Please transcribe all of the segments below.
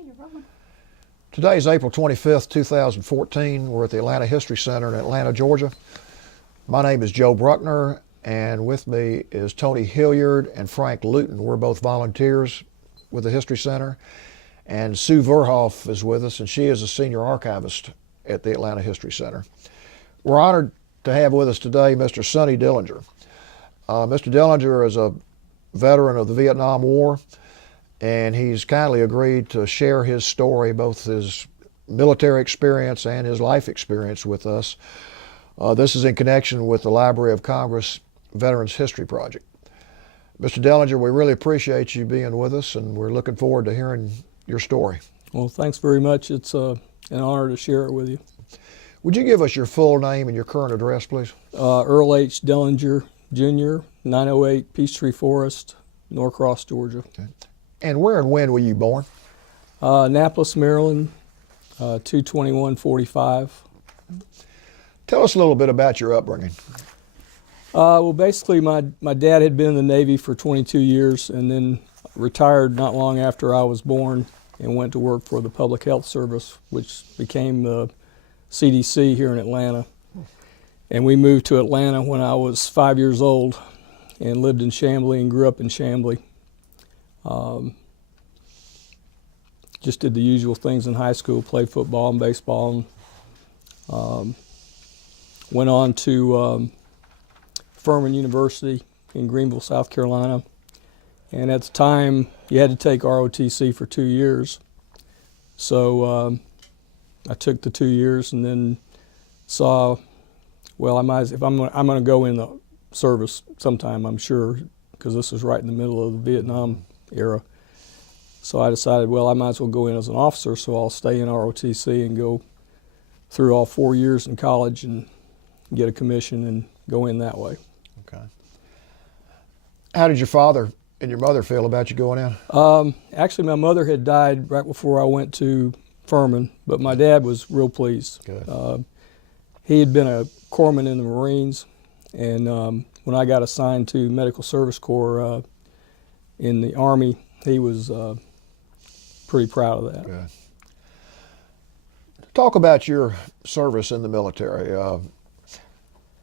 Okay, you're rolling. Today is April 25th, 2014. We're at the Atlanta History Center in Atlanta, Georgia. My name is Joe Bruckner, and with me is Tony Hilliard and Frank Luton. We're both volunteers with the History Center. And Sue Verhoff is with us, and she is a senior archivist at the Atlanta History Center. We're honored to have with us today Mr. Sonny Dellinger. Mr. Dellinger is a veteran of the Vietnam War, and he's kindly agreed to share his story, both his military experience and his life experience with us. This is in connection with the Library of Congress Veterans History Project. Mr. Dellinger, we really appreciate you being with us, and we're looking forward to hearing your story. Well, thanks very much. It's an honor to share it with you. Would you give us your full name and your current address, please? Earl H. Dellinger Jr., 908 Peachtree Forest, Norcross, Georgia. Okay. And where and when were you born? Annapolis, Maryland, 22145. Tell us a little bit about your upbringing. Well, basically, my dad had been in the Navy for 22 years and then retired not long after I was born and went to work for the Public Health Service, which became the CDC here in Atlanta. And we moved to Atlanta when I was 5 years old and lived in Chamblee and grew up in Chamblee. Just did the usual things in high school, played football and baseball. And, went on to Furman University in Greenville, South Carolina. And at the time, you had to take ROTC for 2 years. So I took the 2 years and then saw, well, I'm going to go in the service sometime, I'm sure, because this was right in the middle of the Vietnam era. So I decided, well, I might as well go in as an officer, so I'll stay in ROTC and go through all 4 years in college and get a commission and go in that way. Okay. How did your father and your mother feel about you going in? Actually, my mother had died right before I went to Furman, but my dad was real pleased. Good. He had been a corpsman in the Marines, and when I got assigned to Medical Service Corps in the Army, he was pretty proud of that. Good. Talk about your service in the military.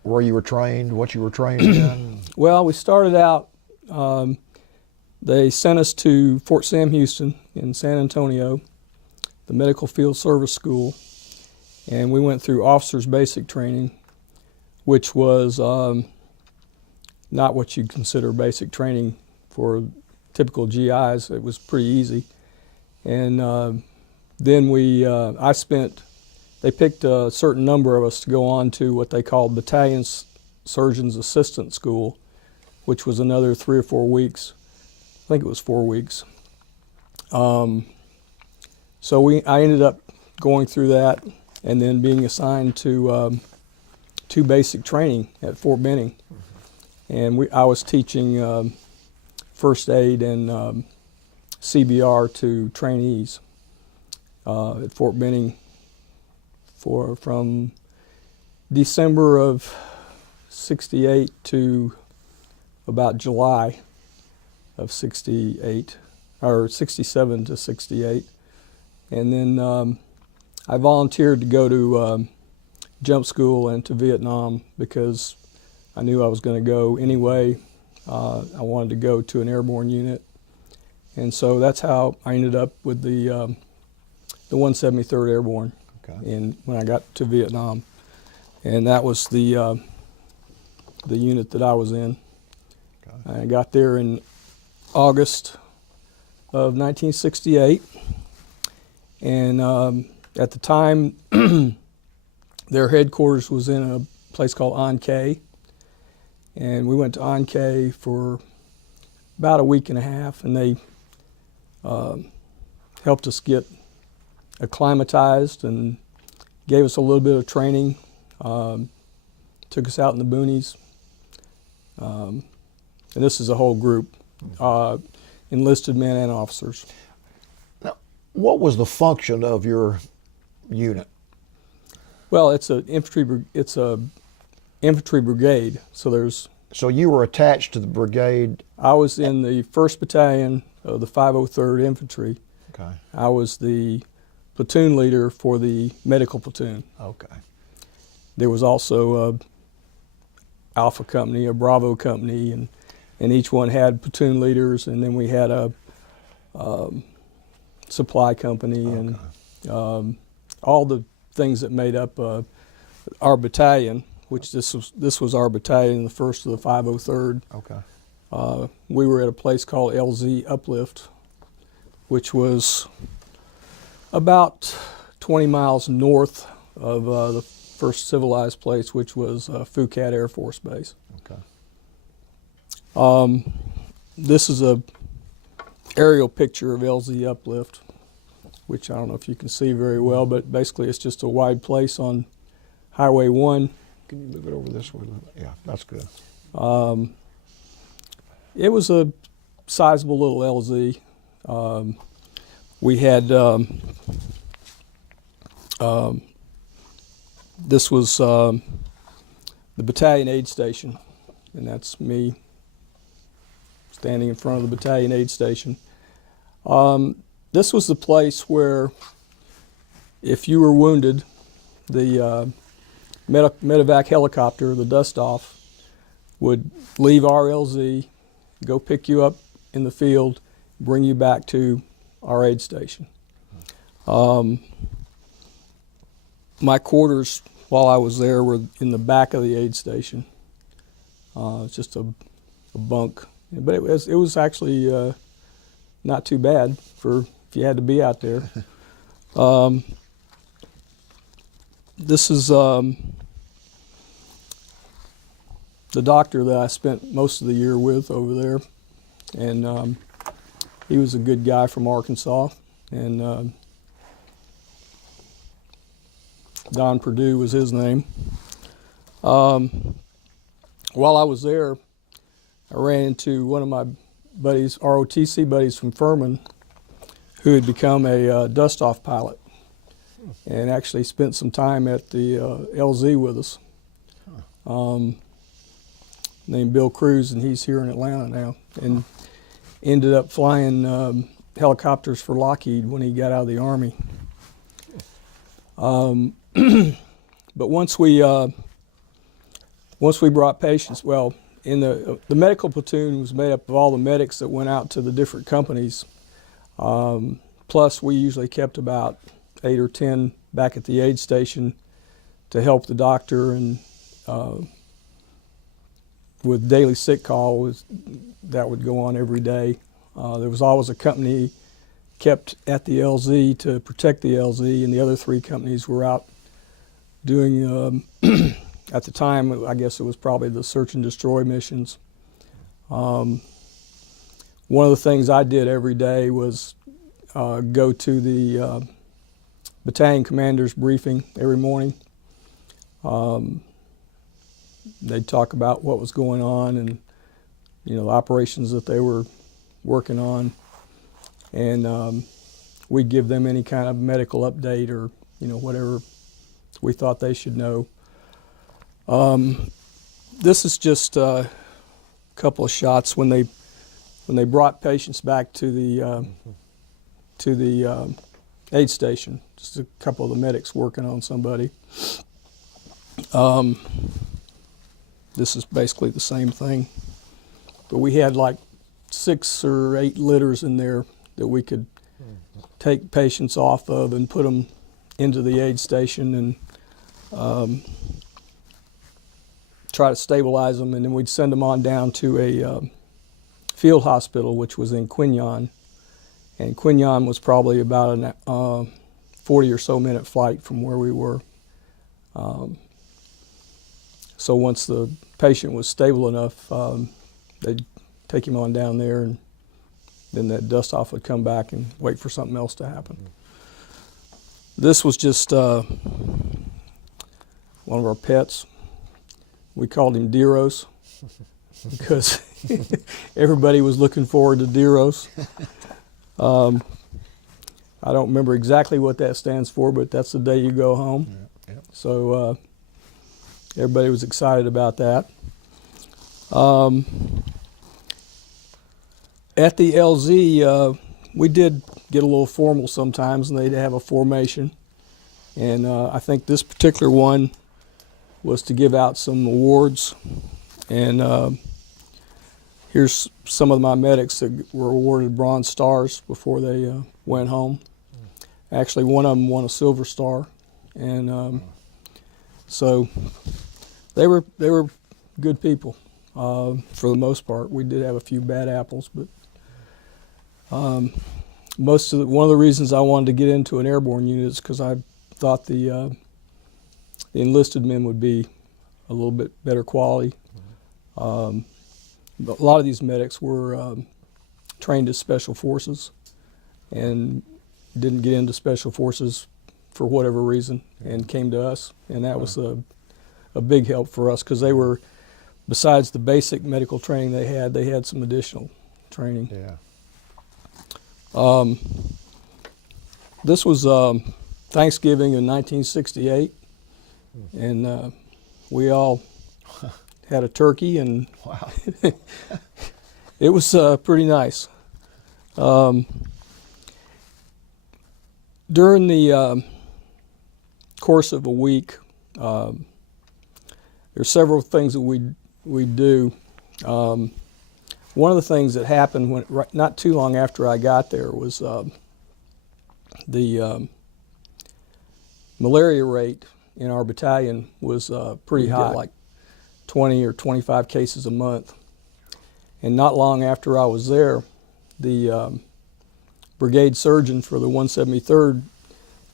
Where you were trained, what you were trained in? Well, we started out, they sent us to Fort Sam Houston in San Antonio, the Medical Field Service School, and we went through officers' basic training, which was not what you'd consider basic training for typical GIs. It was pretty easy. And then they picked a certain number of us to go on to what they called Battalion Surgeon's Assistant School, which was another 3 or 4 weeks. I think it was 4 weeks. So I ended up going through that and then being assigned to basic training at Fort Benning. And I was teaching first aid and CBR to trainees at Fort Benning from December of '68 to about July of '68, or '67 to '68. And then I volunteered to go to jump school and to Vietnam because I knew I was going to go anyway. I wanted to go to an airborne unit. And so that's how I ended up with the 173rd Airborne. Okay. When I got to Vietnam. And that was the unit that I was in. Okay. I got there in August of 1968. And at the time, their headquarters was in a place called An Khê. And we went to An Khê for about a week and a half, and they helped us get acclimatized and gave us a little bit of training, took us out in the boonies. And this is a whole group, enlisted men and officers. Now, what was the function of your unit? Well, it's a infantry brigade. So you were attached to the brigade? I was in the 1st Battalion of the 503rd Infantry, Okay. I was the platoon leader for the medical platoon. Okay. There was also a Alpha company, a Bravo company, and each one had platoon leaders, and then we had a supply company, Okay. and all the things that made up our battalion, which this was our battalion, the 1st of the 503rd. Okay. We were at a place called LZ Uplift, which was about 20 miles north of the first civilized place, which was Phuket Air Force Base. Okay. This is a aerial picture of LZ Uplift, which I don't know if you can see very well, but basically it's just a wide place on Highway 1. Can you move it over this way? Yeah, that's good. It was a sizable little LZ. We had, this was the Battalion Aid Station, and that's me standing in front of the Battalion Aid Station. This was the place where if you were wounded, the medevac helicopter, the dust-off, would leave our LZ, go pick you up in the field, bring you back to our aid station. My quarters while I was there were in the back of the aid station. It's just a bunk, but it was actually not too bad for if you had to be out there. This is the doctor that I spent most of the year with over there, and he was a good guy from Arkansas, and Don Perdue was his name. While I was there, I ran into one of my buddies, ROTC buddies from Furman, who had become a dust-off pilot and actually spent some time at the LZ with us. Named Bill Cruz, and he's here in Atlanta now, and ended up flying helicopters for Lockheed when he got out of the Army. But once we brought patients, well, in the medical platoon was made up of all the medics that went out to the different companies. Plus, we usually kept about 8 or 10 back at the aid station to help the doctor, and with daily sick call that would go on every day. There was always a company kept at the LZ to protect the LZ, and the other 3 companies were out doing, at the time, I guess it was probably the search and destroy missions. One of the things I did every day was go to the battalion commander's briefing every morning. They'd talk about what was going on and, the operations that they were working on. And we'd give them any kind of medical update or, whatever we thought they should know. This is just a couple of shots when they brought patients back to the aid station. Just a couple of the medics working on somebody. This is basically the same thing, but we had like 6 or 8 litters in there that we could take patients off of and put them into the aid station and try to stabilize them, and then we'd send them on down to a field hospital, which was in Quinyon. And Quinyon was probably about a 40 or so minute flight from where we were. So once the patient was stable enough, they'd take him on down there, and then that dust off would come back and wait for something else to happen. This was just one of our pets. We called him Deros because everybody was looking forward to Deros. I don't remember exactly what that stands for, but that's the day you go home. Yeah. So everybody was excited about that. At the LZ, we did get a little formal sometimes, and they'd have a formation. And I think this particular one was to give out some awards. And here's some of my medics that were awarded Bronze Stars before they went home. Actually, one of them won a Silver Star. And so they were good people for the most part. We did have a few bad apples, but one of the reasons I wanted to get into an airborne unit is because I thought the enlisted men would be a little bit better quality. But a lot of these medics were trained as special forces and didn't get into special forces for whatever reason and came to us, and that was a big help for us because they were, besides the basic medical training they had some additional training. Yeah. This was Thanksgiving in 1968, and we all had a turkey, and Wow. it was pretty nice. During the course of a week, there's several things that we do. One of the things that happened not too long after I got there was the malaria rate in our battalion was pretty high, like 20 or 25 cases a month. And not long after I was there, the brigade surgeon for the 173rd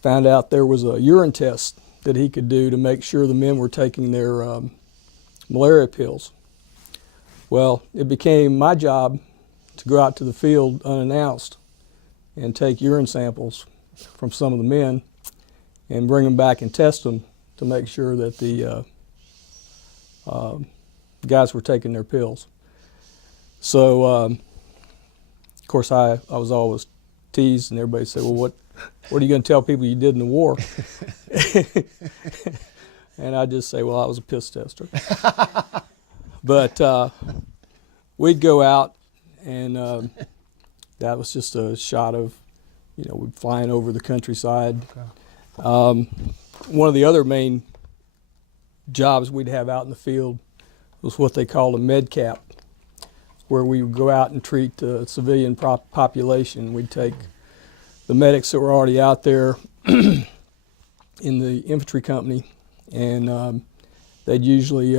found out there was a urine test that he could do to make sure the men were taking their malaria pills. Well, it became my job to go out to the field unannounced and take urine samples from some of the men and bring them back and test them to make sure that the guys were taking their pills. So, of course, I was always teased, and everybody said, well, what are you going to tell people you did in the war? And I just say, well, I was a piss tester. But we'd go out, and that was just a shot of, we'd flying over the countryside. Okay. One of the other main jobs we'd have out in the field was what they called a med cap, where we would go out and treat the civilian population. We'd take the medics that were already out there in the infantry company, and they'd usually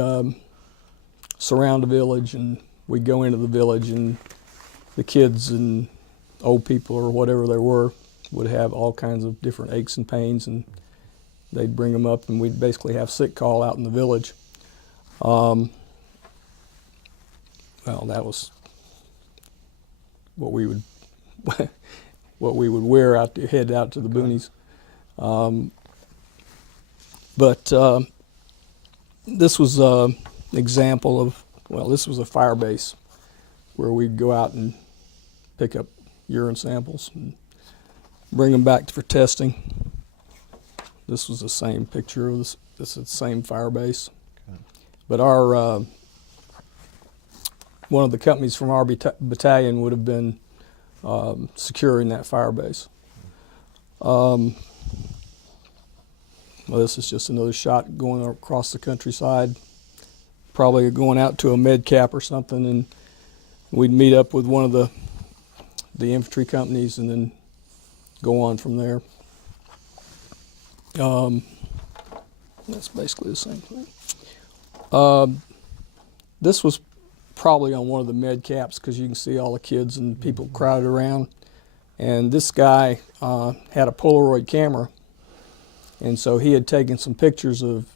surround a village, and we'd go into the village, and the kids and old people or whatever there were would have all kinds of different aches and pains, and they'd bring them up, and we'd basically have sick call out in the village. Well, that was what we would wear out to head out to the boonies. But this was an example of, this was a fire base where we'd go out and pick up urine samples and bring them back for testing. This was the same picture of this. This is the same fire base. Okay. But our one of the companies from our battalion would have been securing that fire base. This is just another shot going across the countryside, probably going out to a med cap or something, and we'd meet up with one of the infantry companies and then go on from there. That's basically the same thing. This was probably on one of the med caps because you can see all the kids and people crowded around. And this guy had a Polaroid camera, and so he had taken some pictures of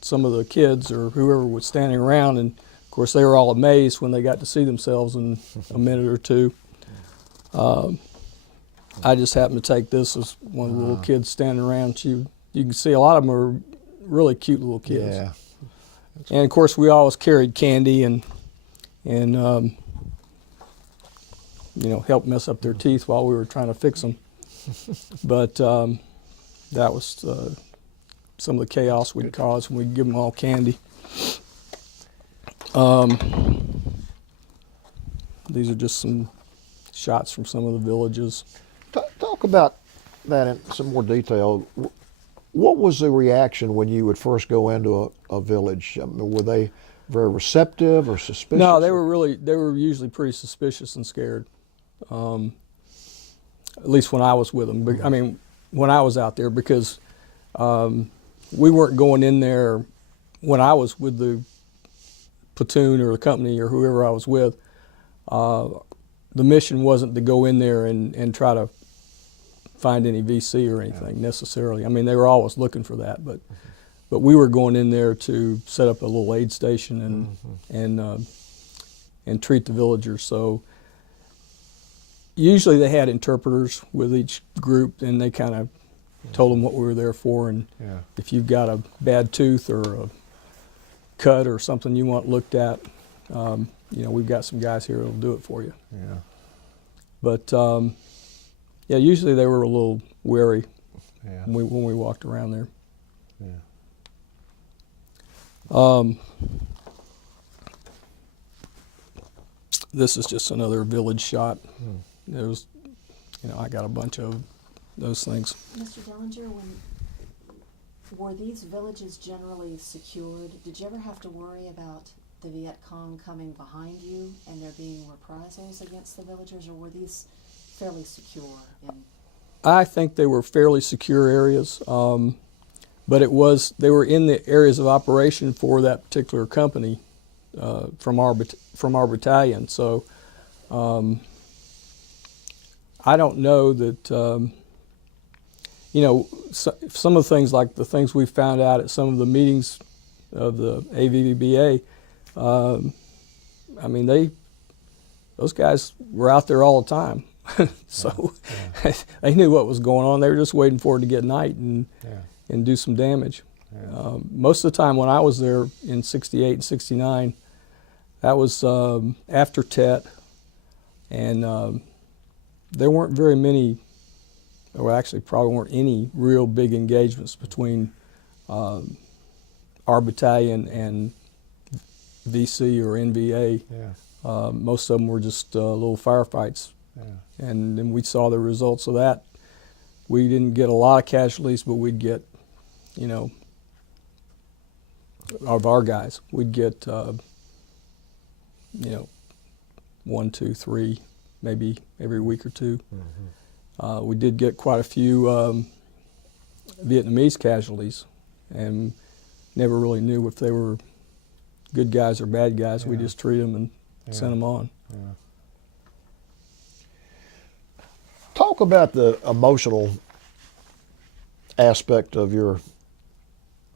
some of the kids or whoever was standing around, and of course they were all amazed when they got to see themselves in a minute or two. I just happened to take this as one of the little kids standing around. You can see a lot of them are really cute little kids. Yeah. And of course we always carried candy and helped mess up their teeth while we were trying to fix them. But that was some of the chaos we'd cause when we'd give them all candy. These are just some shots from some of the villages. Talk about that in some more detail. What was the reaction when you would first go into a village? I mean, were they very receptive or suspicious? No, they were usually pretty suspicious and scared. At least when I was with them. I mean, when I was out there, because we weren't going in there when I was with the platoon or the company or whoever I was with. The mission wasn't to go in there and try to find any VC or anything necessarily. I mean, they were always looking for that, but we were going in there to set up a little aid station and treat the villagers. So usually they had interpreters with each group, and they kind of told them what we were there for. And if you've got a bad tooth or a cut or something you want looked at, we've got some guys here that'll do it for you. Yeah. But usually they were a little wary Yeah. when we walked around there. Yeah. This is just another village shot. There was, I got a bunch of those things. Mr. Dellinger, were these villages generally secured? Did you ever have to worry about the Viet Cong coming behind you and there being reprisals against the villagers, or were these fairly secure? I think they were fairly secure areas, but they were in the areas of operation for that particular company from our battalion. So I don't know that some of the things, like the things we found out at some of the meetings of the AVVBA. I mean, those guys were out there all the time. So they knew what was going on. They were just waiting for it to get night and do some damage. Yeah. Most of the time when I was there in 68 and 69, that was after Tet, and there weren't very many, or actually probably weren't any real big engagements between our battalion and VC or NVA. Yeah. Most of them were just little firefights. Yeah. And then we saw the results of that. We didn't get a lot of casualties, but we'd get, of our guys, we'd get, 1, 2, 3, maybe every week or two. Mm-hmm. We did get quite a few Vietnamese casualties, and never really knew if they were good guys or bad guys. We just treated them and sent them on. Yeah. Talk about the emotional aspect of your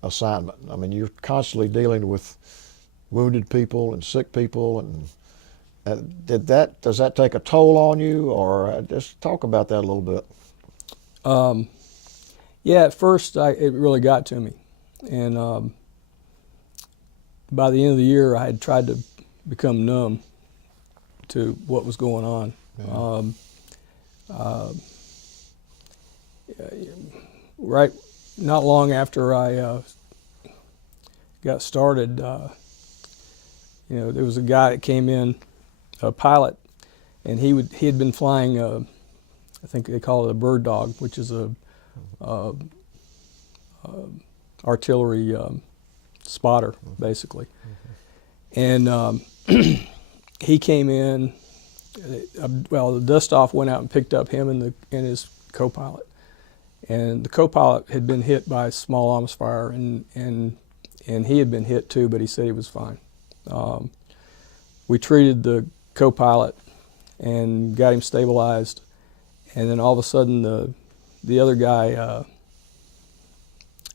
assignment. I mean, you're constantly dealing with wounded people and sick people, and does that take a toll on you, or just talk about that a little bit? Yeah, at first it really got to me, and by the end of the year I had tried to become numb to what was going on. Yeah. Right, not long after I got started, there was a guy that came in, a pilot, and he had been flying I think they call it a bird dog, which is a artillery spotter, basically. And he came in. The dust-off went out and picked up him and his co-pilot. And the co-pilot had been hit by a small arms fire, and he had been hit too, but he said he was fine. We treated the co-pilot and got him stabilized, and then all of a sudden the other guy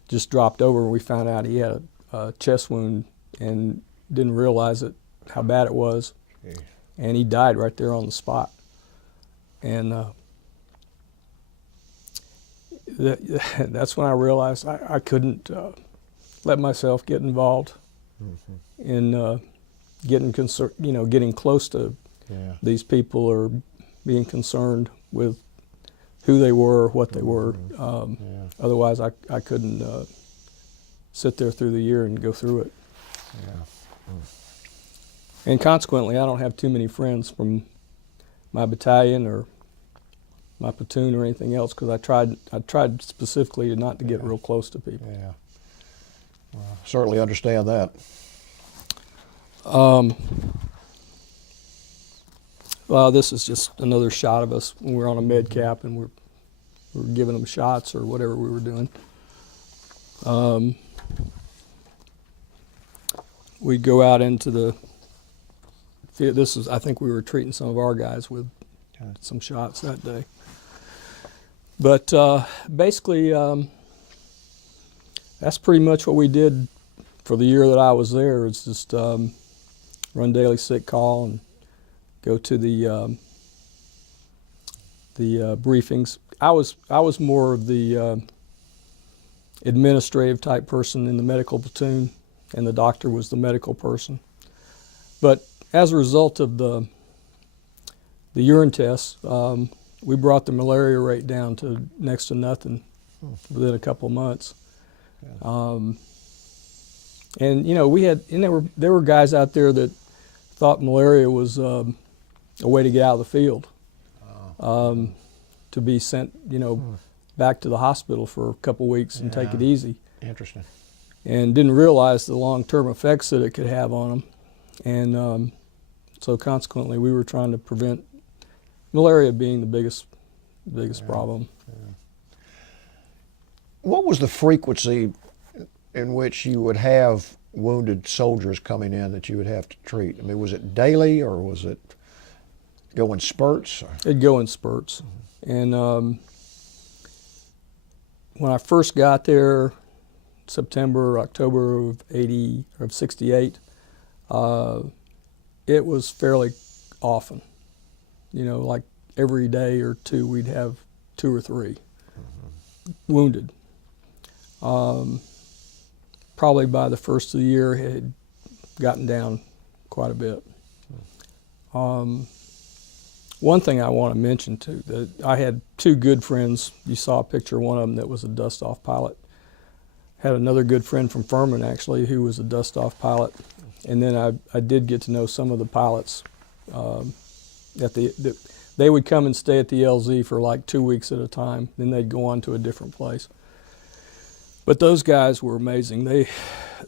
just dropped over, and we found out he had a chest wound and didn't realize how bad it was. Okay. And he died right there on the spot. And that's when I realized I couldn't let myself get involved in getting close to these people, or being concerned with who they were, what they were. Otherwise, I couldn't sit there through the year and go through it. And consequently, I don't have too many friends from my battalion or my platoon or anything else, because I tried specifically not to get real close to people. Yeah. Well, certainly understand that. Well, this is just another shot of us when we're on a med cap and we're giving them shots or whatever we were doing. We'd go out into the field. I think we were treating some of our guys with some shots that day. But basically, that's pretty much what we did for the year that I was there. It's just run daily sick call and go to the briefings. I was more of the administrative type person in the medical platoon, and the doctor was the medical person. But as a result of the urine tests, we brought the malaria rate down to next to nothing within a couple of months. And there were guys out there that thought malaria was a way to get out of the field, to be sent back to the hospital for a couple of weeks and take it easy. Interesting. And didn't realize the long-term effects that it could have on them. And so consequently, we were trying to prevent malaria being the biggest problem. Yeah. What was the frequency in which you would have wounded soldiers coming in that you would have to treat? I mean, was it daily or was it go in spurts? It'd go in spurts. And when I first got there, September, October of 68, it was fairly often. Like every day or two, we'd have 2 or 3 wounded. Probably by the first of the year, it had gotten down quite a bit. One thing I want to mention too, that I had 2 good friends. You saw a picture of one of them that was a dust-off pilot. Had another good friend from Furman actually, who was a dust-off pilot. And then I did get to know some of the pilots. They would come and stay at the LZ for like 2 weeks at a time. Then they'd go on to a different place. But those guys were amazing.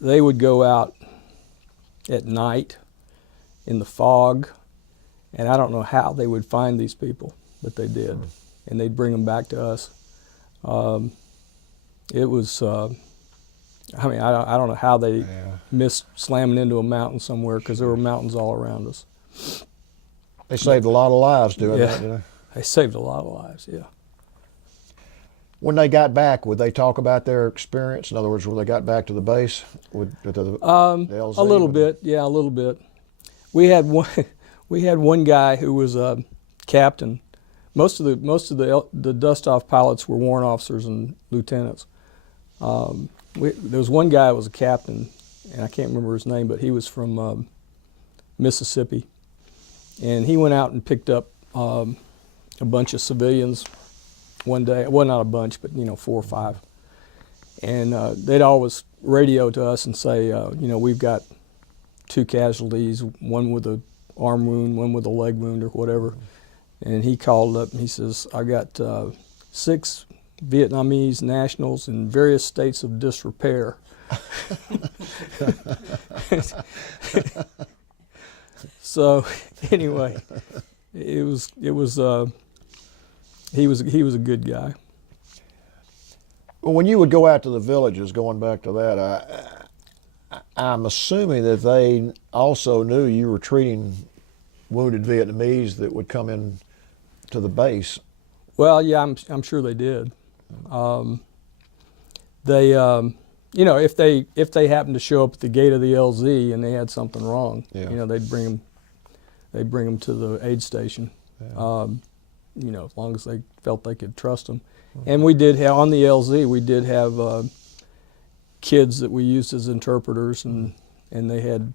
They would go out at night in the fog, and I don't know how they would find these people, but they did, and they'd bring them back to us. It was, I don't know how they missed slamming into a mountain somewhere, because there were mountains all around us. They saved a lot of lives doing that, didn't they? They saved a lot of lives, yeah. When they got back, would they talk about their experience? In other words, when they got back to the base, the LZ, a little bit, yeah, a little bit. We had one guy who was a captain. Most of the dust-off pilots were warrant officers and lieutenants. There was one guy who was a captain, and I can't remember his name, but he was from Mississippi, and he went out and picked up a bunch of civilians one day. Well, not a bunch, but 4 or 5. And they'd always radio to us and say, we've got 2 casualties, one with an arm wound, one with a leg wound or whatever. And he called up and he says, I got 6 Vietnamese nationals in various states of disrepair. So anyway, he was a good guy. Well, when you would go out to the villages, going back to that, I'm assuming that they also knew you were treating wounded Vietnamese that would come in to the base. Well, yeah, I'm sure they did. They, if they happened to show up at the gate of the LZ and they had something wrong, they'd bring them to the aid station. Yeah. As long as they felt they could trust them. And we did have, on the LZ, we did have kids that we used as interpreters, and they had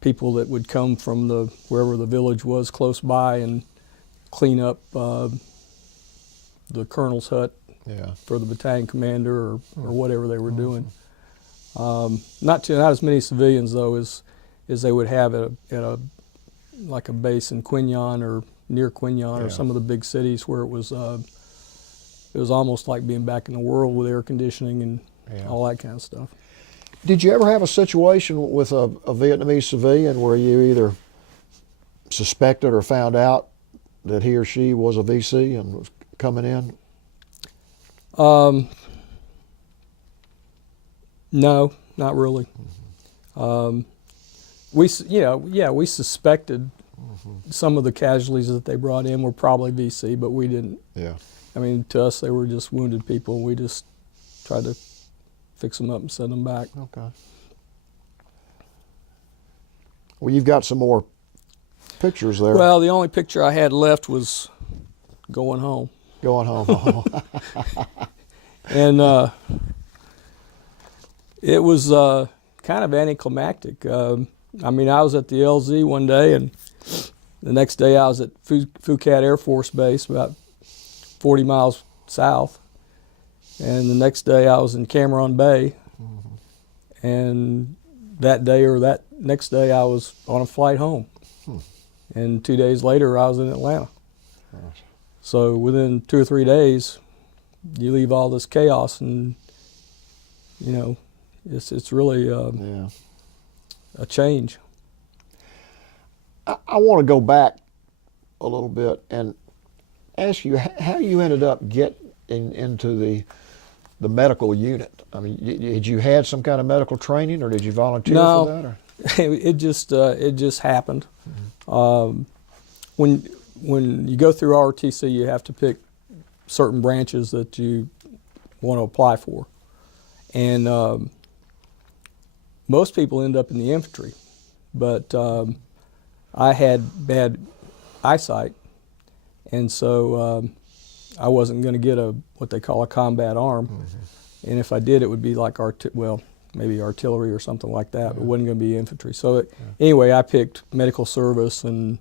people that would come from wherever the village was close by and clean up the colonel's hut for the battalion commander or whatever they were doing. Not as many civilians though as they would have at a base in Quignon or near Quinyon or some of the big cities where it was almost like being back in the world with air conditioning and all that kind of stuff. Did you ever have a situation with a Vietnamese civilian where you either suspected or found out that he or she was a VC and was coming in? No, not really. We suspected some of the casualties that they brought in were probably VC, but we didn't. Yeah. I mean, to us, they were just wounded people. We just tried to fix them up and send them back. Okay. Well, you've got some more pictures there. Well, the only picture I had left was going home. Going home. And it was kind of anticlimactic. I mean, I was at the LZ one day, and the next day I was at Phuket Air Force Base, about 40 miles south. And the next day I was in Cameron Bay. And that day or that next day I was on a flight home. And 2 days later I was in Atlanta. So within 2 or 3 days, you leave all this chaos, and you know, it's really a change. I want to go back a little bit and ask you how you ended up getting into the medical unit. I mean, did you had some kind of medical training, or did you volunteer for that? Or? It just happened. When you go through ROTC, you have to pick certain branches that you want to apply for, and most people end up in the infantry, but I had bad eyesight, and so I wasn't going to get what they call a combat arm, and if I did, it would be like maybe artillery or something like that. But it wasn't going to be infantry. So anyway, I picked medical service and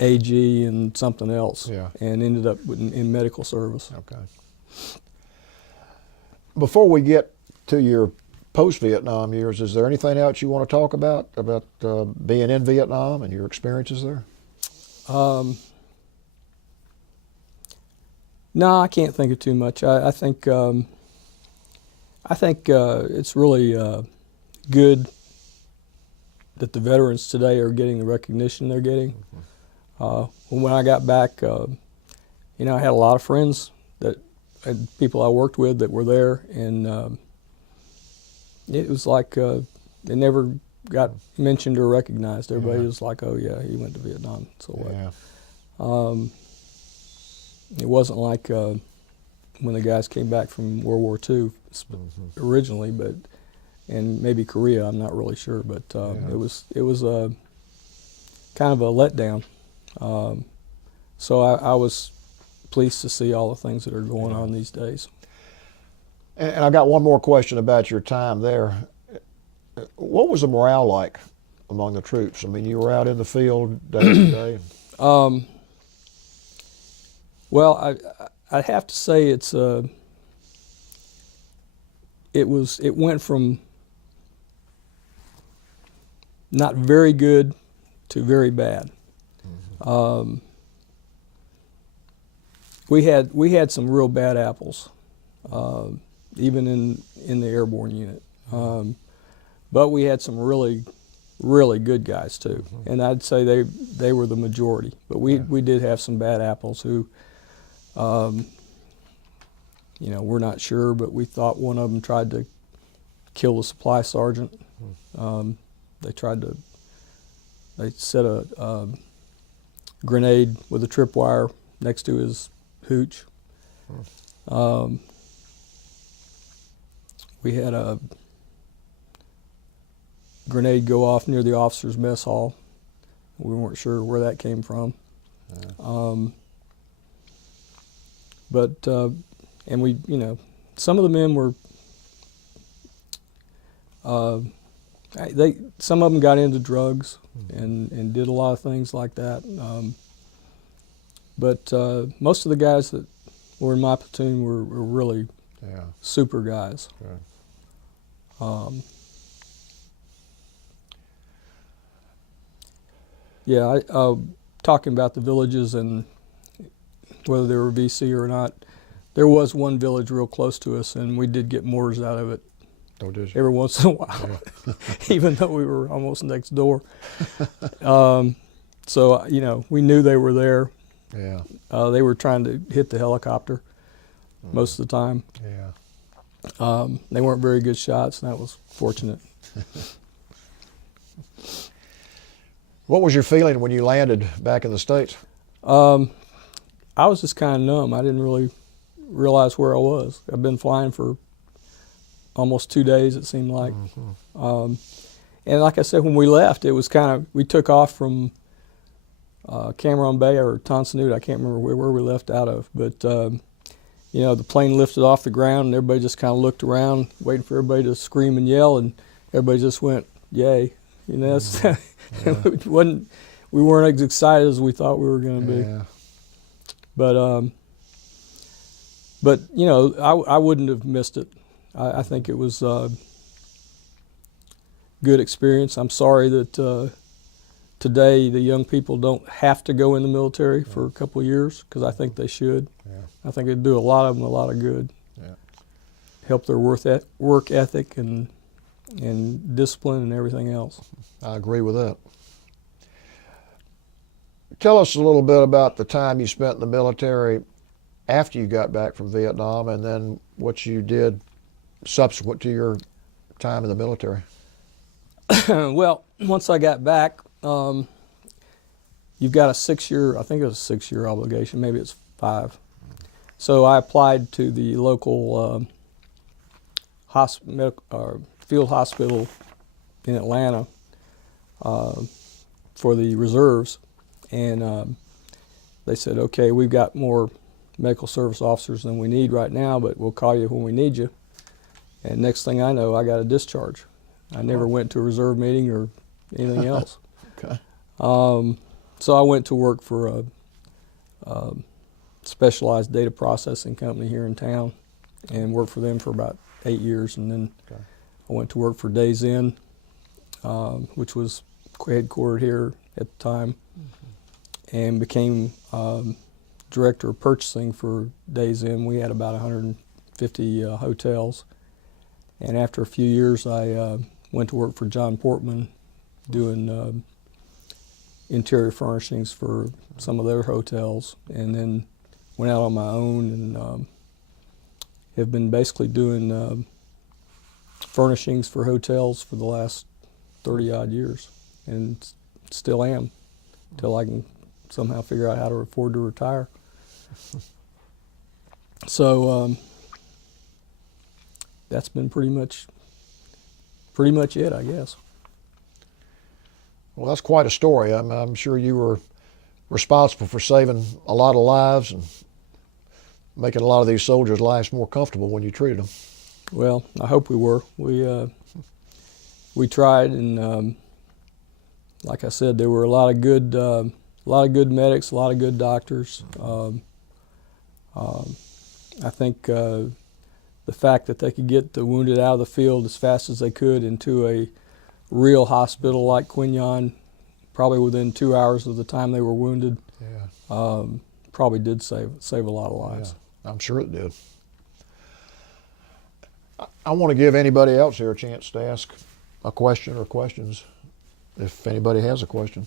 AG and something else, and ended up in medical service. Okay. Before we get to your post-Vietnam years, is there anything else you want to talk about being in Vietnam and your experiences there? No, I can't think of too much. I think it's really good that the veterans today are getting the recognition they're getting. When I got back, I had a lot of friends and people I worked with that were there, and it was like they never got mentioned or recognized. Everybody was like, "Oh yeah, he went to Vietnam." So what? It wasn't like when the guys came back from World War II originally, and maybe Korea. I'm not really sure, but it was a kind of a letdown. So I was pleased to see all the things that are going on these days. And I got one more question about your time there. What was the morale like among the troops? I mean, you were out in the field day to day. Well, I'd have to say it went from not very good to very bad. We had some real bad apples, even in the airborne unit. But we had some really, really good guys too, and I'd say they were the majority. But we did have some bad apples who, we're not sure, but we thought one of them tried to kill the supply sergeant. They set a grenade with a tripwire next to his hooch. We had a grenade go off near the officers' mess hall. We weren't sure where that came from. And we, some of the men were, some of them got into drugs and did a lot of things like that. But most of the guys that were in my platoon were really super guys. talking about the villages and whether they were VC or not, there was one village real close to us, and we did get mortars out of it Oh, did you? every once in a while, Yeah. even though we were almost next door. So, you know, we knew they were there. Yeah. They were trying to hit the helicopter most of the time. Yeah. They weren't very good shots, and that was fortunate. What was your feeling when you landed back in the States? I was just kind of numb. I didn't really realize where I was. I've been flying for almost 2 days, it seemed like. Mm-hmm. And like I said, when we left, it was kind of, we took off from Cameron Bay or Tonsanute. I can't remember where we left out of, but you know, the plane lifted off the ground and everybody just kind of looked around, waiting for everybody to scream and yell, and everybody just went, "Yay!" You know, Yeah. we weren't as excited as we thought we were going to be. Yeah. But you know, I wouldn't have missed it. I think it was a good experience. I'm sorry that today the young people don't have to go in the military for a couple of years, because I think they should. Yeah. I think it'd do a lot of them a lot of good. Yeah. Help their work ethic and discipline and everything else. I agree with that. Tell us a little bit about the time you spent in the military after you got back from Vietnam, and then what you did subsequent to your time in the military. Well, once I got back, you've got a 6-year, I think it was a 6-year obligation, maybe it's 5. So I applied to the local field hospital in Atlanta for the reserves, and they said, "Okay, we've got more medical service officers than we need right now, but we'll call you when we need you." And next thing I know, I got a discharge. I never went to a reserve meeting or anything else. Okay. So I went to work for a specialized data processing company here in town, and worked for them for about 8 years, and then Okay. I went to work for Days Inn, which was headquartered here at the time, and became director of purchasing for Days Inn. We had about 150 hotels, and after a few years I went to work for John Portman doing interior furnishings for some of their hotels, and then went out on my own and have been basically doing furnishings for hotels for the last 30-odd years, and still am, till I can somehow figure out how to afford to retire. So that's been pretty much it, I guess. Well, that's quite a story. I'm sure you were responsible for saving a lot of lives and making a lot of these soldiers' lives more comfortable when you treated them. Well, I hope we were. We tried, and like I said, there were a lot of good medics, a lot of good doctors. I think the fact that they could get the wounded out of the field as fast as they could into a real hospital like Quin Yon, probably within 2 hours of the time they were wounded, Yeah. probably did save a lot of lives. Yeah, I'm sure it did. I want to give anybody else here a chance to ask a question or questions, if anybody has a question.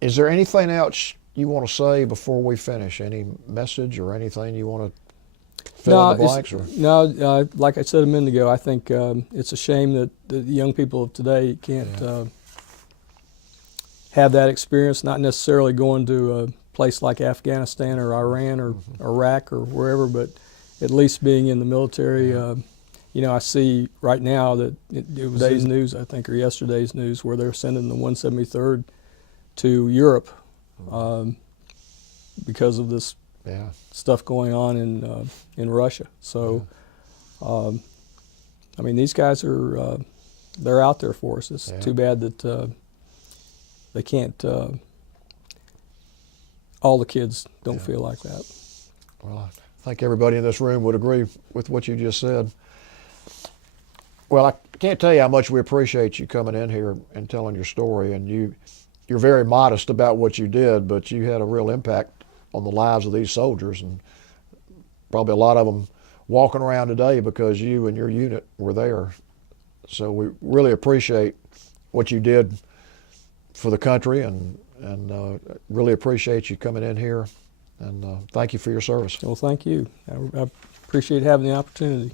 Is there anything else you want to say before we finish? Any message or anything you want to fill in the blanks? No, like I said a minute ago, I think it's a shame that the young people of today can't have that experience, not necessarily going to a place like Afghanistan or Iran or Iraq or wherever, but at least being in the military. You know, I see right now that it was today's news, I think, or yesterday's news, where they're sending the 173rd to Europe because of this stuff going on in Russia. So, I mean, these guys are they're out there for us. It's too bad that they can't. All the kids don't feel like that. Well, I think everybody in this room would agree with what you just said. Well, I can't tell you how much we appreciate you coming in here and telling your story. And you're very modest about what you did, but you had a real impact on the lives of these soldiers, and probably a lot of them walking around today because you and your unit were there. So we really appreciate what you did for the country, and really appreciate you coming in here. And thank you for your service. Well, thank you. I appreciate having the opportunity.